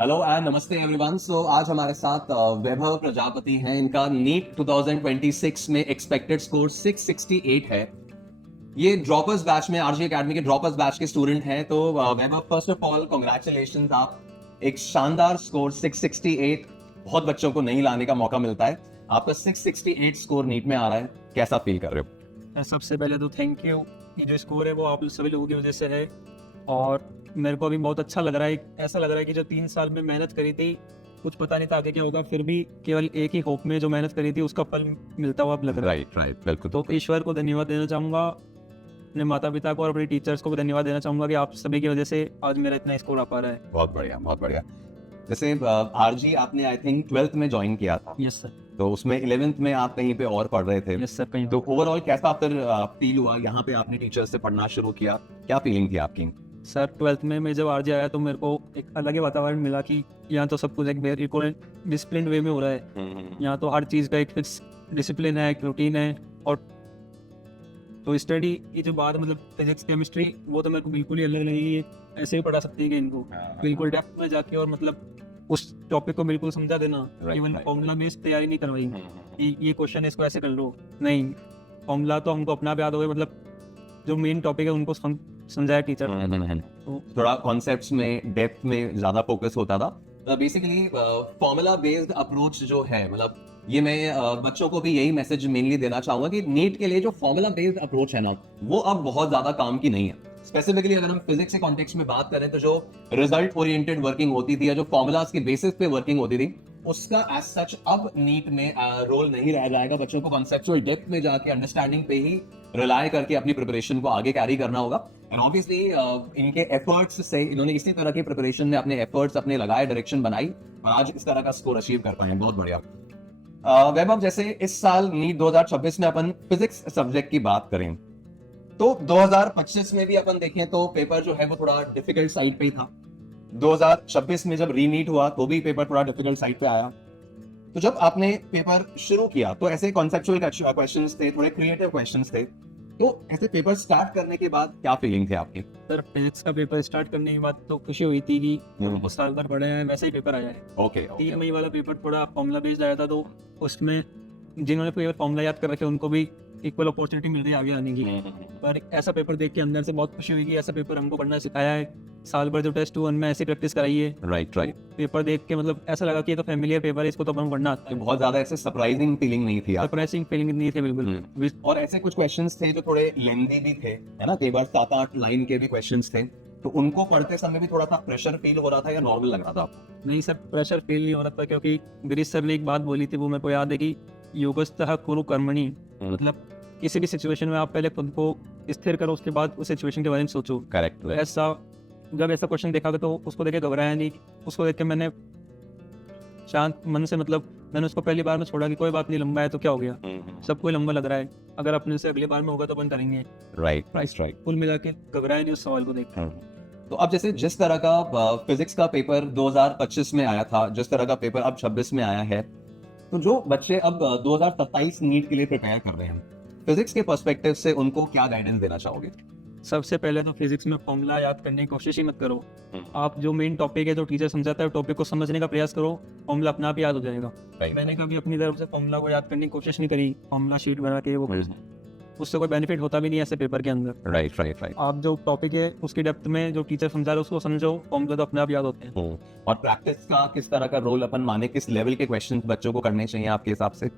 Hello and नमस्ते everyone. सो आज हमारे साथ वैभव प्रजापति हैं। इनका नीट 2026 में एक्सपेक्टेड स्कोर 668 है। ये ड्रॉपर्स बैच में, आरजी एकेडमी के ड्रॉपर्स बैच के स्टूडेंट हैं। तो वैभव, फर्स्ट ऑफ ऑल कॉन्ग्रेचुलेशन, आप एक शानदार स्कोर 668 बहुत बच्चों को नहीं लाने का मौका मिलता है। आपका 668 स्कोर नीट में आ रहा है, कैसा फील कर रहे हो? सबसे पहले तो थैंक यू। ये जो स्कोर है वो आप सभी लोगों की वजह से है और मेरे को अभी बहुत अच्छा लग रहा है। ऐसा लग रहा है कि जो 3 साल में मेहनत करी थी, कुछ पता नहीं था आगे क्या होगा, फिर भी केवल एक ही होप में जो मेहनत करी थी उसका फल मिलता हुआ अब लग रहा है। राइट राइट, बिल्कुल। तो ईश्वर को धन्यवाद देना चाहूँगा, अपने माता पिता को और अपने टीचर्स को भी धन्यवाद देना चाहूँगा कि आप सभी की वजह से आज मेरा इतना स्कोर आ पा रहा है। बहुत बढ़िया, बहुत बढ़िया। जैसे आरजी आपने आई थिंक 12th में ज्वाइन किया था, यस सर। तो उसमें 11th में आप कहीं पे और पढ़ रहे थे। यस सर, कहीं तो ओवरऑल कैसा फिर फील हुआ यहाँ पे आपने टीचर से पढ़ना शुरू किया? क्या फीलिंग थी आपकी? सर 12th में मैं जब आरजे आया तो मेरे को एक अलग ही वातावरण मिला कि यहाँ तो सब कुछ एक वेरी डिसिप्लिन वे में हो रहा है। यहाँ तो हर चीज़ का एक फिक्स डिसिप्लिन है, एक रूटीन है। और तो स्टडी की जो बात मतलब फिजिक्स केमिस्ट्री, वो तो मेरे को बिल्कुल ही अलग नहीं है। ऐसे ही पढ़ा सकती है कि इनको बिल्कुल डेप्थ में जाके और मतलब उस टॉपिक को बिल्कुल समझा देना। Right, even right. Formula based तैयारी नहीं करवाई कि ये क्वेश्चन है इसको ऐसे कर लो, नहीं। फॉर्मूला तो हमको अपना आप याद हो गया, मतलब जो मेन टॉपिक है उनको समझाया टीचर। तो थोड़ा कॉन्सेप्ट्स में डेप्थ में ज्यादा फोकस होता था। बेसिकली फॉर्मूला बेस्ड अप्रोच जो है, मतलब ये मैं बच्चों को भी यही मैसेज मेनली देना चाहूंगा कि नीट के लिए जो फॉर्मूला बेस्ड अप्रोच है ना, वो अब बहुत ज्यादा काम की नहीं है। स्पेसिफिकली अगर हम फिजिक्स के कॉन्टेक्स्ट में बात करें तो जो रिजल्ट ओरिएंटेड वर्किंग होती थी या जो फॉर्मूलाज के बेसिस पे वर्किंग होती थी, उसका एज सच अब नीट में रोल नहीं रह जाएगा। बच्चों को कॉन्सेप्चुअल डेप्थ में जाके अंडरस्टैंडिंग पे ही रिलाय करके अपनी प्रिपरेशन को आगे कैरी करना होगा। एंड ऑब्वियसली इनके एफर्ट्स से, इन्होंने इसी तरह की प्रिपरेशन में अपने एफर्ट्स अपने लगाए, डायरेक्शन बनाई और आज इस तरह का स्कोर अचीव कर पाए। बहुत बढ़िया। वैभव, जैसे इस साल नीट 2026 में अपन फिजिक्स सब्जेक्ट की बात करें तो 2025 में भी अपन देखें तो पेपर जो है वो थोड़ा डिफिकल्ट साइड पे ही था। 2026 में जब रीनीट हुआ तो भी पेपर थोड़ा डिफिकल्ट साइड पे आया। तो जब आपने पेपर शुरू किया तो ऐसे कॉन्सेप्चुअल क्वेश्चंस थे, थोड़े क्रिएटिव क्वेश्चंस थे। तो ऐसे पेपर स्टार्ट करने के बाद क्या फीलिंग थी आपकी? सर फिजिक्स का पेपर स्टार्ट करने के बाद तो खुशी हुई थी कि वो साल भर पढ़े हैं वैसे ही पेपर आया है। ओके, 3 मई वाला पेपर थोड़ा फॉर्मूला बेस्ड आया था, तो उसमें जिन्होंने केवल फॉर्मूला याद कर रखे उनको भी इक्वल अपॉर्चुनिटी मिल रही है आगे आने की। पर ऐसा पेपर देख के अंदर से बहुत खुशी हुई कि ऐसा पेपर हमको पढ़ना सिखाया है। साल भर जो टेस्ट 1 में ऐसी प्रैक्टिस कराई है, राइट राइट। पेपर देख के मतलब ऐसा लगा कि ये तो फेमिलियर पेपर है, इसको तो अपन पढ़ना आता है। बहुत ज्यादा ऐसे सरप्राइजिंग फीलिंग नहीं थी आप? सरप्राइजिंग फीलिंग नहीं थी बिल्कुल। और ऐसे कुछ क्वेश्चंस थे जो थोड़े लेंदी भी थे, है ना, कई बार 7-8 लाइन के भी क्वेश्चंस थे। तो उनको पढ़ते समय भी थोड़ा सा प्रेशर फील हो रहा था या नॉर्मल लग रहा था आपको? नहीं सर, प्रेशर फील नहीं हो रहा था क्योंकि गिरीश सर ने एक बात बोली थी, वो मेरे को याद है कि योगस्थः कुरु कर्मणि। मतलब किसी भी सिचुएशन में आप पहले खुद को स्थिर करो, उसके बाद उस सिचुएशन के बारे में सोचो। करेक्ट। ऐसा जब ऐसा क्वेश्चन देखा तो उसको देख के घबराया नहीं। उसको देख के मैंने शांत मन से, मतलब मैंने उसको पहली बार में छोड़ा कि कोई बात नहीं, लंबा है तो क्या हो गया, सबको लंबा लग रहा है, अगर अपने से अगली बार में होगा तो अपन करेंगे। Right right. कुल मिला के घबराया नहीं उस सवाल को देख। तो अब जैसे जिस तरह का फिजिक्स का पेपर 2025 में आया था, जिस तरह का पेपर अब 26 में आया है, तो जो बच्चे अब 2027 नीट के लिए प्रिपेयर कर रहे हैं, फिजिक्स के पर्सपेक्टिव से उनको क्या गाइडेंस देना चाहोगे? सबसे पहले तो फिजिक्स में फॉर्मूला याद करने की कोशिश ही मत करो। आप जो मेन टॉपिक है, जो टीचर समझाता है, टॉपिक को समझने का प्रयास करो, फॉर्मूला अपने आप याद हो जाएगा। मैंने कभी अपनी तरफ से फॉर्मूला को याद करने की कोशिश नहीं करी, फॉर्मूला शीट बना के वो उससे कोई बेनिफिट होता भी नहीं है ऐसे पेपर के अंदर। Right right right. आप जो टॉपिक है उसकी डेप्थ में जो टीचर समझा रहे हैं उसको समझो, फॉर्मूला तो अपने आप याद होते हैं। और प्रैक्टिस का किस तरह का रोल अपन माने, किस लेवल के क्वेश्चन बच्चों को करने चाहिए आपके हिसाब से?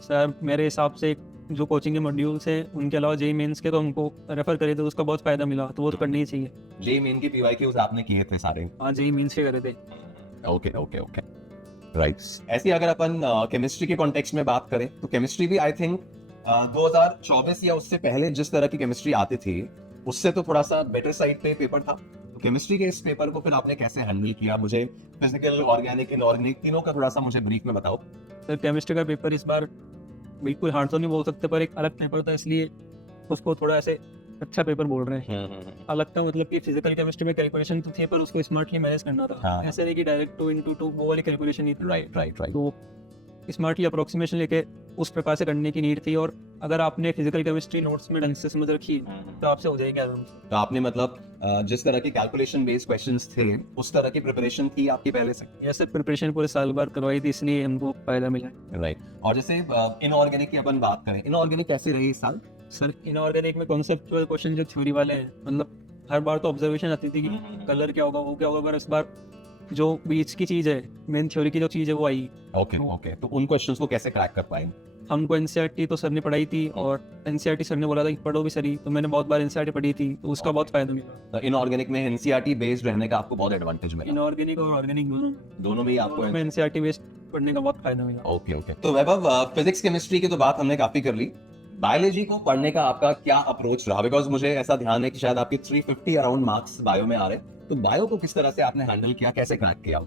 सर मेरे हिसाब से जो कोचिंग के मॉड्यूल्स हैं उनके अलावा जेई मेंस के तो हमको रेफर करे तो उसका बहुत फायदा मिला, तो वो तो करनी ही चाहिए। जेईई मेन की पीवाईक्यूज आपने किए थे सारे? हाँ, जेई मेंस के करे थे। Okay okay okay, right. ऐसी अगर अपन केमिस्ट्री के कॉन्टेक्स्ट में बात करें तो केमिस्ट्री भी आई थिंक 2024 या उससे पहले जिस तरह की केमिस्ट्री आती थी उससे तो थोड़ा सा बेटर साइड पे पेपर था। तो केमिस्ट्री के इस पेपर को फिर आपने कैसे हैंडल किया? मुझे फिजिकल, ऑर्गेनिक, इनऑर्गेनिक तीनों का थोड़ा सा मुझे ब्रीफ में बताओ। सर केमिस्ट्री का पेपर इस बार बिल्कुल हार्ड तो नहीं बोल सकते, पर एक अलग पेपर था, इसलिए उसको थोड़ा ऐसे अच्छा पेपर बोल रहे हैं। अलग था मतलब कि फिजिकल केमिस्ट्री में कैलकुलेशन तो थी, पर उसको स्मार्टली मैनेज करना था। हाँ। ऐसे नहीं कि डायरेक्ट 2 into 2 वो वाली कैलकुलेशन नहीं थी। Right right right. तो स्मार्टली अप्रोक्सीमेशन लेके उस प्रकार से करने की नीड थी। और अगर आपने फिजिकल केमिस्ट्री नोट्स में ढंग से समझ रखी तो आपसे हो जाएगी आराम से। तो आपने मतलब जिस तरह के कैलकुलेशन बेस्ड क्वेश्चंस थे उस तरह की प्रिपरेशन थी आपकी पहले से? यह सब प्रिपरेशन पूरे साल भर करवाई थी, इसलिए हमको फायदा मिला। राइट। और जैसे इनऑर्गेनिक की अपन बात करें, इनऑर्गेनिक कैसी रही इस साल? सर इनऑर्गेनिक में कॉन्सेप्चुअल क्वेश्चन जो थ्योरी वाले हैं, मतलब हर बार तो ऑब्जर्वेशन आती थी कि कलर क्या होगा, वो क्या होगा, पर इस बार जो बीच की चीज़ है, मेन थ्योरी की जो चीज़ है वो आई। ओके तो उन क्वेश्चंस को कैसे क्रैक कर पाएंगे? हमको एनसीईआरटी तो सर ने पढ़ाई थी, और एनसीईआरटी सर ने बोला था कि पढ़ो भी सरी, तो मैंने बहुत बार एनसीईआरटी पढ़ी थी, तो उसका बहुत फायदा मिला। इनऑर्गेनिक में एनसीईआरटी बेस्ड रहने का आपको बहुत एडवांटेज मिला? इनऑर्गेनिक और ऑर्गेनिक दोनों में ही आपको में एनसीईआरटी बेस्ड पढ़ने का बहुत फायदा मिला। ओके तो वैभव, फिजिक्स केमिस्ट्री की तो बात हमने काफी कर ली, बायोलॉजी को पढ़ने का आपका क्या अप्रोच रहा? बिकॉज मुझे ऐसा ध्यान है कि शायद आपके 350 अराउंड मार्क्स बायो में आ रहे हैं, तो बायो को किस तरह से आपने हैंडल किया, कैसे क्रैक किया?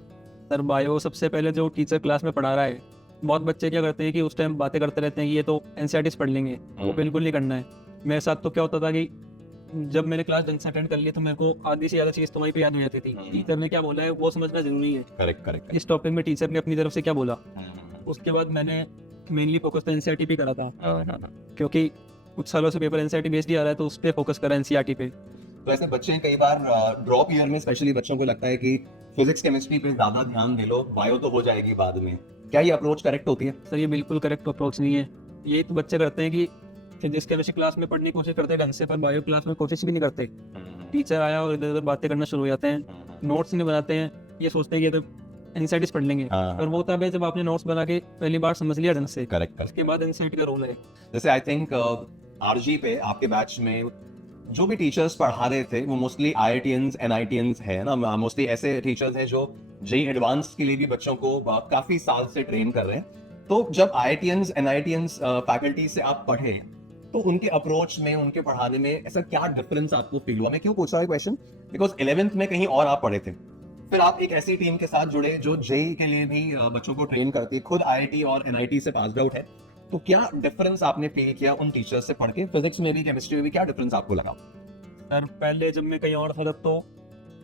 सर बायो सबसे पहले जो टीचर क्लास में पढ़ा रहा है, बहुत बच्चे क्या करते हैं कि उस टाइम बातें करते रहते हैं कि ये तो एनसीईआरटी पढ़ लेंगे, वो बिल्कुल नहीं करना है। मेरे साथ तो क्या होता था कि जब मैंने क्लास ढंग से अटेंड कर लिया तो मेरे को आधी से ज्यादा चीज तो वहीं पे याद हो जाती थी। टीचर ने क्या बोला है वो समझना जरूरी है। करेक्ट। इस टॉपिक में टीचर ने अपनी तरफ से क्या बोला, उसके बाद मैंने मेनली फोकस तो एनसीईआरटी पे करा था, क्योंकि कुछ सालों से पेपर एनसीईआरटी बेस्ड ही आ रहा है, तो उस पर फोकस करा एनसीईआरटी पे। तो ऐसे बच्चे कई बार ड्रॉप ईयर में स्पेशली बच्चों को लगता है कि फिजिक्स केमिस्ट्री पे ज्यादा ध्यान दे लो, बायो तो हो जाएगी बाद में, क्या ये अप्रोच करेक्ट होती है? सर ये बिल्कुल करेक्ट अप्रोच नहीं है। ये तो बच्चे करते हैं कि फिजिक्स केमिस्ट्री क्लास में पढ़ने की कोशिश करते हैं ढंग से, पर बायो क्लास में कोशिश भी नहीं करते। टीचर आया और इधर उधर बातें करना शुरू हो जाते हैं, नोट्स नहीं बनाते हैं, ये सोचते हैं कि तो एनसीईआरटी पढ़ लेंगे। पर वो तब है जब आपने नोट्स बना के पहली बार समझ लिया ढंग से, करेक्ट। उसके बाद एनसीईआरटी का रोल है। जैसे आई थिंक आरजी पे आपके बैच में जो भी टीचर्स पढ़ा रहे थे वो मोस्टली आईआईटीएंस एनआईटीएंस है ना, मोस्टली ऐसे टीचर्स हैं जो जेईई एडवांस के लिए भी बच्चों को काफी साल से ट्रेन कर रहे हैं। तो जब आईआईटीएंस एनआईटीएंस फैकल्टी से आप पढ़े तो उनके अप्रोच में, उनके पढ़ाने में ऐसा क्या डिफरेंस आपको फील हुआ? मैं क्यों पूछ रहा हूँ क्वेश्चन, बिकॉज 11th में कहीं और आप पढ़े थे, फिर आप एक ऐसी टीम के साथ जुड़े जो जेईई के लिए भी बच्चों को ट्रेन करती है, खुद आईआईटी और एनआईटी से पास आउट है, तो क्या डिफरेंस आपने फील किया उन टीचर्स से पढ़ के? फिजिक्स में भी केमिस्ट्री में भी क्या डिफरेंस आपको लगा? सर पहले जब मैं कहीं और था तब तो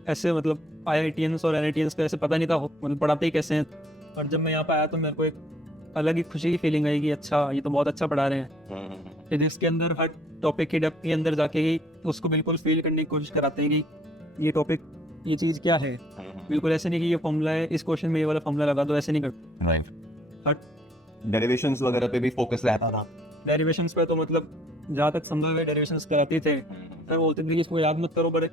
ऐसे मतलब आईआईटीएंस और एनआईटीएंस का ऐसे पता नहीं था मतलब पढ़ाते ही कैसे हैं, पर जब मैं यहाँ पे आया तो मेरे को एक अलग ही खुशी की फीलिंग आई कि अच्छा ये तो बहुत अच्छा पढ़ा रहे हैं। फिजिक्स के अंदर हर टॉपिक की डेप्थ के अंदर जाके ही उसको बिल्कुल फील करने की कोशिश कराते हैं कि ये टॉपिक, ये चीज़ क्या है। बिल्कुल ऐसे नहीं कि ये फॉर्मूला है, इस क्वेश्चन में ये वाला फॉर्मूला लगा दो, ऐसे नहीं करते। राइट। हर डेरिवेशंस वगैरह पे भी फोकस रहता था? डेरिवेशंस पे तो मतलब जहाँ तक संभव है डेरिवेशंस कराते थे, मैं बोलते थे कि इसको याद मत करो, पर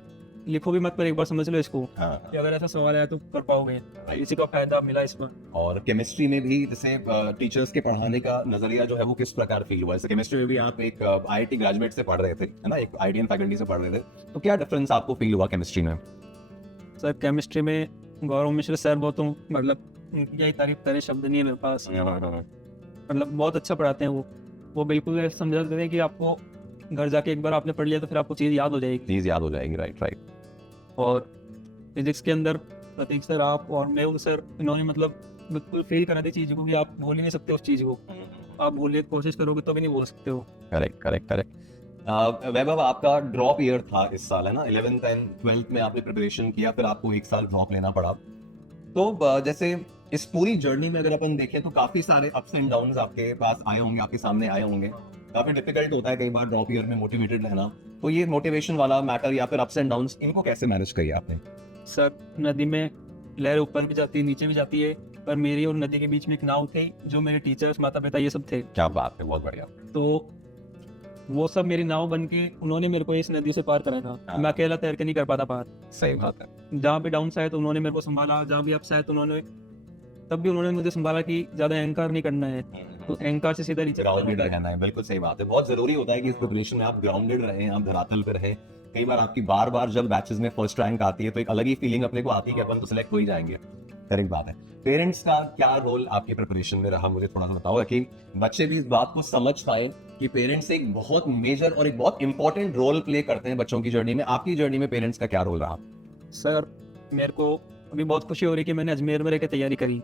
लिखो भी मत, पर एक बार समझ लो इसको, कि अगर ऐसा सवाल आया तो कर पाओगे। इसी का फायदा मिला इसमें। और केमिस्ट्री में भी जैसे टीचर्स के पढ़ाने का नजरिया जो है वो किस प्रकार फील हुआ? जैसे केमिस्ट्री में भी आप एक आईआईटी ग्रेजुएट से पढ़ रहे थे, है ना, एक आईआईटीएन फैकल्टी से पढ़ रहे थे, तो क्या डिफरेंस आपको फील हुआ केमिस्ट्री में? सर केमिस्ट्री में गौरव मिश्र सर बहुत, मतलब उनकी क्या ही तारीफ करे, शब्द नहीं है मेरे पास। मतलब बहुत अच्छा पढ़ाते हैं वो बिल्कुल ऐसे समझाते हैं कि आपको घर जाके एक बार आपने पढ़ लिया तो फिर आपको चीज़ याद हो जाएगी। राइट। और फिजिक्स के अंदर प्रतीक सर, आप और मैं सर, इन्होंने मतलब बिल्कुल फील करा दी चीज़ को कि आप भूल ही नहीं सकते उस चीज़ को, आप भूलने की कोशिश करोगे तो भी नहीं बोल सकते हो। करेक्ट। वैभव, आपका ड्रॉप ईयर था इस साल, है ना, 11th एंड 12th में आपने प्रिपरेशन किया, फिर आपको एक साल ड्रॉप लेना पड़ा। तो जैसे इस पूरी जर्नी में अगर अपन देखें तो काफी सारे अप्स एंड डाउन्स आपके पास आए होंगे, आपके सामने आए होंगे, काफी डिफिकल्ट होता है कई बार ड्रॉप ईयर में मोटिवेटेड रहना, तो ये मोटिवेशन वाला मैटर या फिर अप्स एंड डाउन्स, इनको कैसे मैनेज किया आपने? सर नदी में लहर ऊपर भी जाती है नीचे भी जाती है, पर मेरी और नदी के बीच में एक नाव थी, जो मेरे टीचर्स, माता पिता, ये सब थे। क्या बात है, बहुत बढ़िया। तो वो सब मेरी नाव बन के उन्होंने मेरे को इस नदी से पार कराया। मैं अकेला तैर के नहीं कर पाता पार। सही बात है। जहाँ भी डाउन आए तो उन्होंने मेरे को संभाला, जहाँ भी अप्स आए तो उन्होंने, तब भी उन्होंने मुझे संभाला कि ज्यादा अहंकार नहीं करना है, तो अहंकार से सीधा नीचे ग्राउंडेड रहना है। बिल्कुल सही बात है, बहुत जरूरी होता है कि इस प्रिपरेशन में आप ग्राउंडेड रहें, आप धरातल पे रहें। कई बार आपकी बार जब बैचेस में फर्स्ट रैंक आती है तो एक अलग ही फीलिंग अपने को आती है कि अपन तो सिलेक्ट हो ही जाएंगे। करेक्ट बात है। पेरेंट्स का क्या रोल आपकी प्रिपरेशन में रहा, मुझे थोड़ा सा बताओ, कि बच्चे भी इस बात को समझ पाए कि पेरेंट्स एक बहुत मेजर और एक बहुत इंपॉर्टेंट रोल प्ले करते हैं बच्चों की जर्नी में। आपकी जर्नी में पेरेंट्स का क्या रोल रहा? सर मेरे को अभी बहुत खुशी हो रही है कि मैंने अजमेर में रह के तैयारी करी,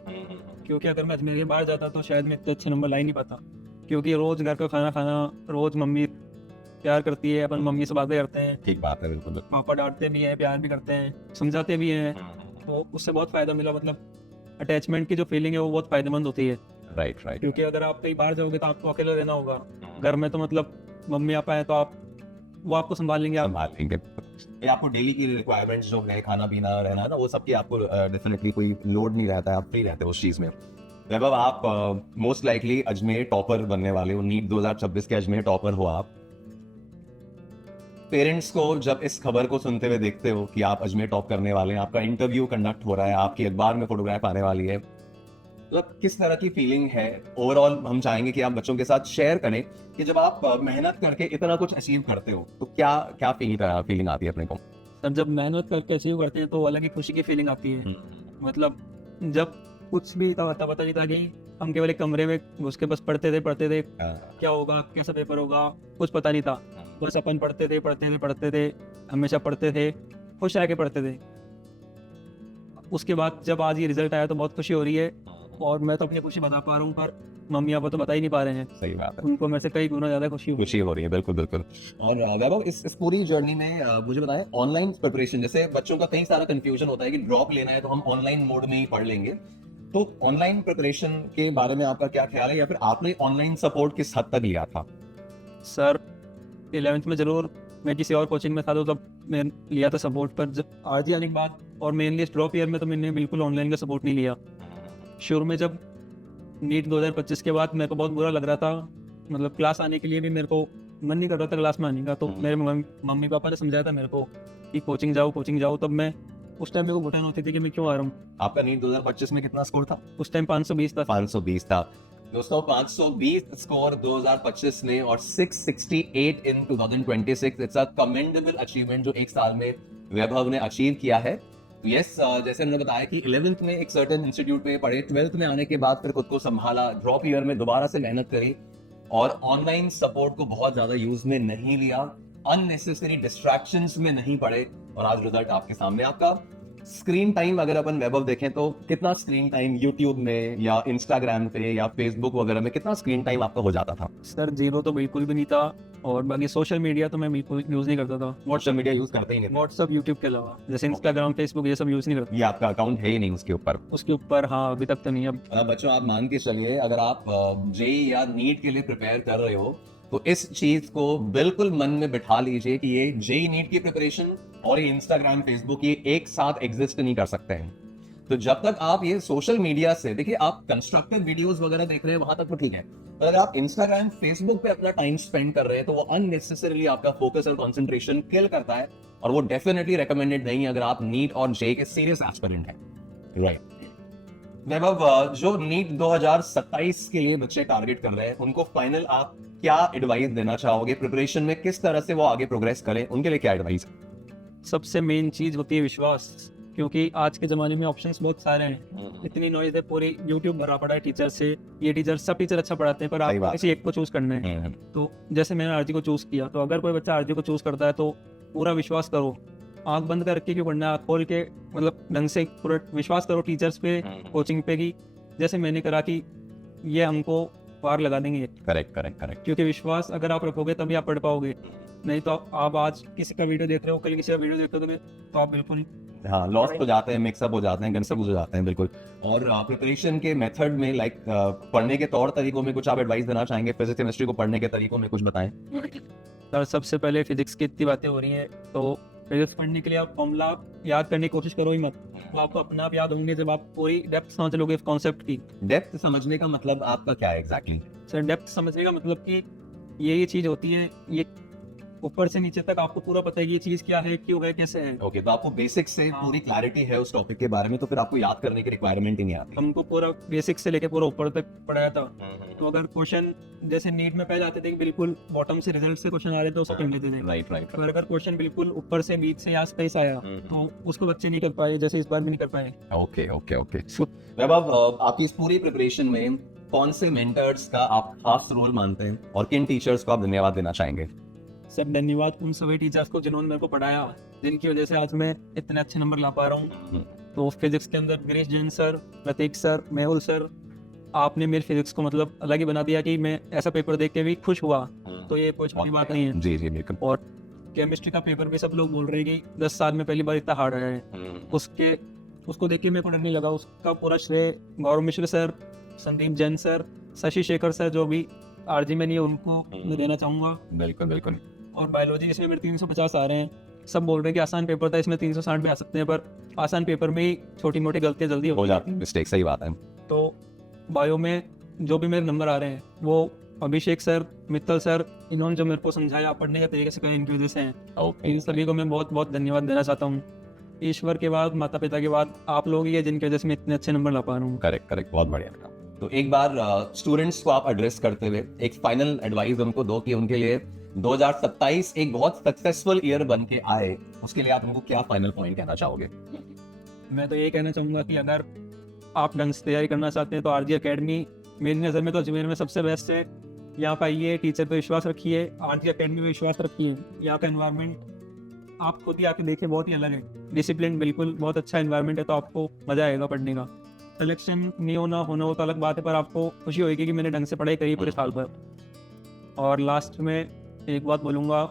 क्योंकि अगर मैं अजमेर के बाहर जाता तो शायद मैं इतने अच्छे नंबर ला ही नहीं पाता। क्योंकि रोज घर का खाना खाना, रोज मम्मी प्यार करती है, अपन मम्मी से बातें करते हैं, ठीक बात है, बिल्कुल। पापा डांटते भी हैं, प्यार भी करते हैं, समझाते भी हैं, तो उससे बहुत फायदा मिला। मतलब अटैचमेंट की जो फीलिंग है वो बहुत फायदेमंद होती है। Right right. क्योंकि अगर आप कहीं बाहर जाओगे तो आपको अकेले रहना होगा। घर में तो मतलब मम्मी पापा है तो आप वो आपको संभाल लेंगे। आप संभाल लेंगे। ये आपको डेली की रिक्वायरमेंट्स जो है, खाना पीना रहना ना, वो सबकी आपको डेफिनेटली कोई लोड नहीं रहता है, आप फ्री रहते हो उस चीज में। वैभव, आप मोस्ट लाइकली अजमेर टॉपर बनने वाले हो, नीट 2026 के अजमेर टॉपर हो आप। पेरेंट्स को जब इस खबर को सुनते हुए देखते हो कि आप अजमेर टॉप करने वाले हैं, आपका इंटरव्यू कंडक्ट हो रहा है, आपकी अखबार में फोटोग्राफ आने वाली है, मतलब किस तरह की फीलिंग है ओवरऑल? हम चाहेंगे कि आप बच्चों के साथ शेयर करें कि जब आप मेहनत करके इतना कुछ अचीव करते हो तो क्या क्या फीलिंग आती है अपने को? सर जब मेहनत करके अचीव करते हैं तो अलग ही खुशी की फीलिंग आती है। मतलब जब कुछ भी पता नहीं था कि हम केवल एक कमरे में घुस के बस पढ़ते थे क्या होगा, कैसा पेपर होगा, कुछ पता नहीं था। बस अपन पढ़ते थे, हमेशा पढ़ते थे, खुश रह के पढ़ते थे। उसके बाद जब आज ये रिजल्ट आया तो बहुत खुशी हो रही है, और मैं तो अपनी खुशी बता पा रहा हूँ पर मम्मी पापा तो बता ही नहीं पा रहे हैं। सही बात है, उनको मेरे से कई गुना ज्यादा खुशी हो रही है। बिल्कुल बिल्कुल। और वैभव, इस पूरी जर्नी में मुझे बताएं, ऑनलाइन प्रिपरेशन, जैसे बच्चों का कई सारा कंफ्यूजन होता है कि ड्रॉप लेना है तो हम ऑनलाइन मोड में ही पढ़ लेंगे, तो ऑनलाइन प्रिपरेशन के बारे में आपका क्या ख्याल है, या फिर आपने ऑनलाइन सपोर्ट किस हद तक लिया था? सर 11th में जरूर मैं किसी और कोचिंग में था तो तब मैं लिया था सपोर्ट, पर जब आरजी आने के बाद और मेनली इस ड्रॉप ईयर में तो मैंने बिल्कुल ऑनलाइन का सपोर्ट नहीं लिया। शुरू में जब नीट 2025 के बाद मेरे को बहुत बुरा लग रहा था, मतलब क्लास आने के लिए भी मेरे को मन नहीं कर रहा था क्लास में आने का, तो मेरे मम्मी पापा ने समझाया था मेरे को कि कोचिंग जाओ। तब मैं उस टाइम मेरे को घुटन होती थी कि मैं क्यों आ रहा हूँ। आपका नीट 2025 में कितना स्कोर था? उस टाइम 520 था। 520 था दोस्तों, 520 स्कोर 2025 में और 668 इन 2026। इट्स अ कमेंडेबल अचीवमेंट जो एक साल में वैभव ने अचीव किया है। यस, जैसे हमने बताया कि 11th में एक सर्टेन इंस्टीट्यूट में पढ़े, 12th में आने के बाद फिर खुद को संभाला, ड्रॉप ईयर में दोबारा से मेहनत करी और ऑनलाइन सपोर्ट को बहुत ज्यादा यूज में नहीं लिया, अननेसेसरी डिस्ट्रैक्शंस में नहीं पड़े, और आज रिजल्ट आपके सामने। आपका स्क्रीन टाइम अगर अपन वैभव देखें तो कितना स्क्रीन टाइम यूट्यूब में या इंस्टाग्राम पे या फेसबुक वगैरह में कितना स्क्रीन टाइम आपका हो जाता था? सर 0 तो बिल्कुल भी नहीं था, और बाकी सोशल मीडिया तो मैं बिल्कुल यूज नहीं करता था। व्हाट्सएप मीडिया यूज करते ही नहीं? व्हाट्सएप यूट्यूब के अलावा जैसे इंस्टाग्राम फेसबुक ये सब यूज नहीं करता। ये आपका अकाउंट है ही नहीं उसके ऊपर? उसके ऊपर हाँ, अभी तक तो नहीं। अब बच्चों, आप मान के चलिए, अगर आप जेई या नीट के लिए प्रिपेयर कर रहे हो तो इस चीज को बिल्कुल मन में बिठा लीजिए कि ये जेई नीट की प्रिपरेशन और ये इंस्टाग्राम फेसबुक ये एक साथ एग्जिस्ट नहीं कर सकते हैं। तो जब तक आप ये सोशल मीडिया से, देखिए आप कंस्ट्रक्टिव वीडियोस वगैरह देख रहे हैं वहां तक तो ठीक है, पर अगर आप इंस्टाग्राम फेसबुक पे अपना टाइम स्पेंड कर रहे हैं तो वो अननेसेसरीली आपका फोकस और कंसंट्रेशन किल करता है, और वो डेफिनेटली रिकमेंडेड नहीं है अगर आप नीट और जेई के सीरियस एस्पिरेंट हैं। राइट वैभव, जो नीट 2027 के लिए बच्चे टारगेट कर रहे हैं उनको फाइनल आप क्या एडवाइस देना चाहोगे? प्रिपरेशन में किस तरह से वो आगे प्रोग्रेस करें, उनके लिए क्या एडवाइस? सबसे मेन चीज होती है विश्वास, क्योंकि आज के जमाने में ऑप्शंस बहुत सारे हैं, इतनी नॉइज है, पूरी यूट्यूब भरा पड़ा है टीचर से। ये टीचर सब टीचर अच्छा पढ़ाते हैं पर आप किसी एक को चूज करना है। तो जैसे मैंने आरजी को चूज किया, तो अगर कोई बच्चा आरजी को चूज करता है तो पूरा विश्वास करो, आंख बंद करके क्यों पढ़ना है, आंख खोल के मतलब ढंग से पूरा विश्वास करो टीचर्स पे, कोचिंग पे, की जैसे मैंने करा कि ये हमको पार लगा देंगे। करेक्ट। क्योंकि विश्वास अगर आप रखोगे तभी आप पढ़ पाओगे, नहीं तो आप आज किसी का वीडियो देख रहे हो, कल किसी का वीडियो देख रहे हो तो आप बिल्कुल हाँ लॉस्ट हो जाते हैं, मिक्सअप हो जाते हैं, कंफ्यूज हो जाते हैं। बिल्कुल। और प्रिपरेशन के मेथड में लाइक पढ़ने के तौर तरीकों में कुछ आप एडवाइस देना चाहेंगे? फिजिक्स केमिस्ट्री को पढ़ने के तरीकों में कुछ बताएं। सर सबसे पहले फिजिक्स की इतनी बातें हो रही हैं तो फिजिक्स पढ़ने के लिए आप फॉर्मूला याद करने की कोशिश करो ही मत, तो आपको अपने आप याद होंगे जब आप पूरी डेप्थ समझ लोगे इस कॉन्सेप्ट की। डेप्थ समझने का मतलब आपका क्या है एग्जैक्टली? सर डेप्थ समझने का मतलब कि ये चीज होती है, ये ऊपर से नीचे तक आपको पूरा पता है कि ये चीज क्या है, क्यों है, कैसे है। ओके, तो आपको बेसिक से पूरी क्लैरिटी है उस टॉपिक के बारे में, तो फिर आपको याद करने की रिक्वायरमेंट ही नहीं आती। हमको पूरा बेसिक से लेके पूरा ऊपर तक पढ़ाया था। तो अगर क्वेश्चन जैसे नीट में पहले आते थे कि बिल्कुल बॉटम से रिजल्ट से क्वेश्चन आ रहे थे उसको कर लेते थे। राइट। पर अगर क्वेश्चन बिल्कुल ऊपर से बीच से या स्पेस आया तो उसको बच्चे नहीं कर पाए, जैसे इस बार भी नहीं कर पाए। ओके। वैभव, आपकी इस पूरी प्रिपरेशन में कौन से मेंटर्स का आप खास रोल मानते हैं और किन टीचर्स को आप धन्यवाद देना चाहेंगे? सर धन्यवाद उन सभी टीचर्स को जिन्होंने मेरे को पढ़ाया, जिनकी वजह से आज मैं इतने अच्छे नंबर ला पा रहा हूँ। तो फिजिक्स के अंदर गिरीश जैन सर, प्रतीक सर, मेहुल सर, आपने मेरे फिजिक्स को मतलब अलग ही बना दिया कि मैं ऐसा पेपर देख के भी खुश हुआ, तो ये कोई छोटी बात नहीं है। जी बिल्कुल। और केमिस्ट्री का पेपर भी सब लोग बोल रहे हैं कि 10 साल में पहली बार इतना हार्ड आया है, उसको देख के मेरे को डर नहीं लगा। उसका पूरा श्रेय Gaurav Mishra sir Sandeep Jain sir, Shashi Shekhar sir जो भी आरजी में नहीं है उनको मैं देना चाहूँगा। बिल्कुल बिल्कुल। और बायोलॉजी इसमें मेरे 350 आ रहे हैं। सब बोल रहे हैं कि आसान पेपर था, इसमें 360 भी आ सकते हैं, पर आसान पेपर में ही छोटी मोटी गलतियाँ जल्दी हो होती जाती है मिस्टेक, सही बात है। तो बायो में जो भी मेरे नंबर आ रहे हैं वो अभिषेक सर, मित्तल सर, इन्होंने जो मेरे को समझाया पढ़ने के तरीके से, कई इनकी वजह से हैं। ओके, इन सभी को मैं बहुत बहुत धन्यवाद देना चाहता हूँ। ईश्वर के बाद, माता पिता के बाद आप लोग ही है जिनकी वजह से मैं इतने अच्छे नंबर ला पा रहा हूँ। करेक्ट करेक्ट, बहुत बढ़िया लगा। तो एक बार स्टूडेंट्स को आप एड्रेस करते हुए एक फाइनल एडवाइस उनको दो कि उनके लिए 2027 एक बहुत सक्सेसफुल ईयर बन के आए, उसके लिए आप उनको क्या फाइनल पॉइंट कहना चाहोगे? मैं तो ये कहना चाहूँगा कि अगर आप ढंग से तैयारी करना चाहते हैं तो आरजी एकेडमी मेरी नज़र में तो अजमेर में सबसे बेस्ट है। यहाँ पर आइए, टीचर पे विश्वास रखिए, आरजी एकेडमी पे विश्वास रखिए। यहाँ का एनवायरनमेंट आप खुद ही आके देखिए, बहुत ही अलग है। डिसिप्लिन बिल्कुल बहुत अच्छा एनवायरनमेंट है, तो आपको मज़ा आएगा पढ़ने का। सिलेक्शन नहीं होना हो तो अलग बात है, पर आपको खुशी होगी कि मैंने ढंग से पढ़ाई करी पूरे साल भर। और लास्ट में एक बात बोलूँगा,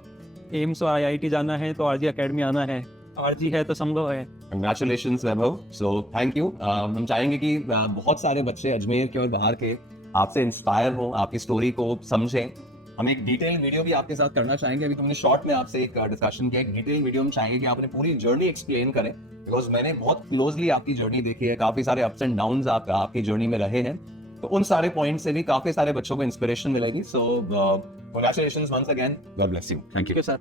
एम्स और IIT जाना है तो आरजी एकेडमी आना है। आरजी है तो संभव है। Congratulations Vaibhav, so thank you. हम चाहेंगे कि बहुत सारे बच्चे अजमेर के और बाहर के आपसे इंस्पायर हों, आपकी स्टोरी को समझें। हम एक डिटेल वीडियो भी आपके साथ करना चाहेंगे। अभी तुमने शॉर्ट में आपसे एक डिस्कशन किया, एक डिटेल वीडियो में चाहेंगे कि आपने पूरी जर्नी एक्सप्लेन करें, बिकॉज मैंने बहुत क्लोजली आपकी जर्नी देखी है, काफी सारे अप्स एंड डाउन्स आपकी जर्नी में रहे हैं, तो उन सारे पॉइंट से भी काफी सारे बच्चों को इंस्पिरेशन मिलेगी। So congratulations once again, God bless you, thank you sir.